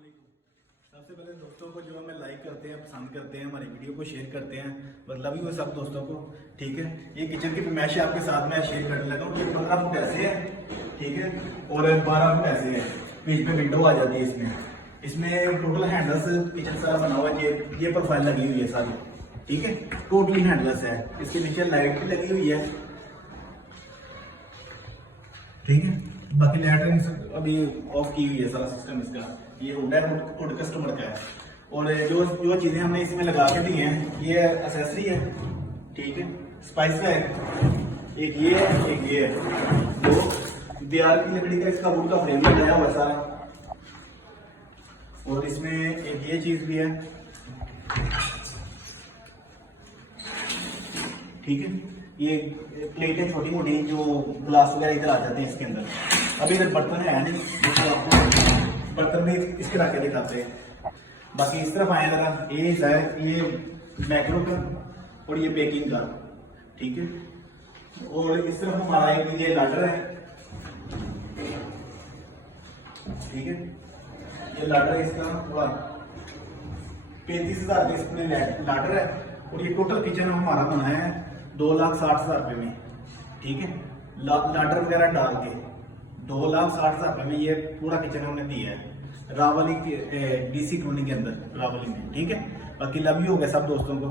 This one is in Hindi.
सबसे पहले दोस्तों को जो हमें लाइक करते हैं, पसंद करते हैं, हमारी वीडियो को शेयर करते हैं, मतलब ही वो सब दोस्तों को। ठीक है, ये किचन की फरमाइश आपके साथ में शेयर करने लगा हूँ। ये 15 फुट ऐसे है, ठीक है, और 12 फुट ऐसे है। बीच में विंडो आ जाती है इसमें टोटल हैंडल्स किचन सारा बना हुआ है। ये प्रोफाइल लगी हुई है सारी, ठीक है, टोटली हैंडल्स है। इसके नीचे लाइट भी लगी हुई है, ठीक है। बाकी लैट्रिन अभी ऑफ की हुई है सारा सिस्टम इसका। ये हुड है, हुड कस्टमर का है। और जो चीजें हमने इसमें लगा के दी हैं, ये एसेसरी है, ठीक है, स्पाइस है, एक ये है, एक ये है। तो दीवार की लकड़ी का इसका वुड का फ्रेम लगाया हुआ है सारा। और इसमें एक ये चीज भी है, ठीक है। ये प्लेटें छोटी मोटी जो ग्लास वगैरह इधर आ जाते हैं इसके अंदर। अभी इधर बर्तन है नहीं, तो आपको बर्तन भी इसके रख के दिखाते हैं। बाकी इस तरफ आए जरा, ये है, ये मैक्रो का और ये बेकिंग का, ठीक है। और इस तरफ हमारा एक ये लाडर है, ठीक है। ये लाडर है, इसका पूरा 35,000 का इसमें लाडर है। और ये टोटल किचन हमारा बना है 2,60,000 रुपये में, ठीक है। लाडर वगैरह डाल के 2,60,000 रुपये में ये पूरा किचन हमने दिया है रावली के DC कॉलोनी के अंदर, रावली में, ठीक है। बाकी लव यू हो गया सब दोस्तों को।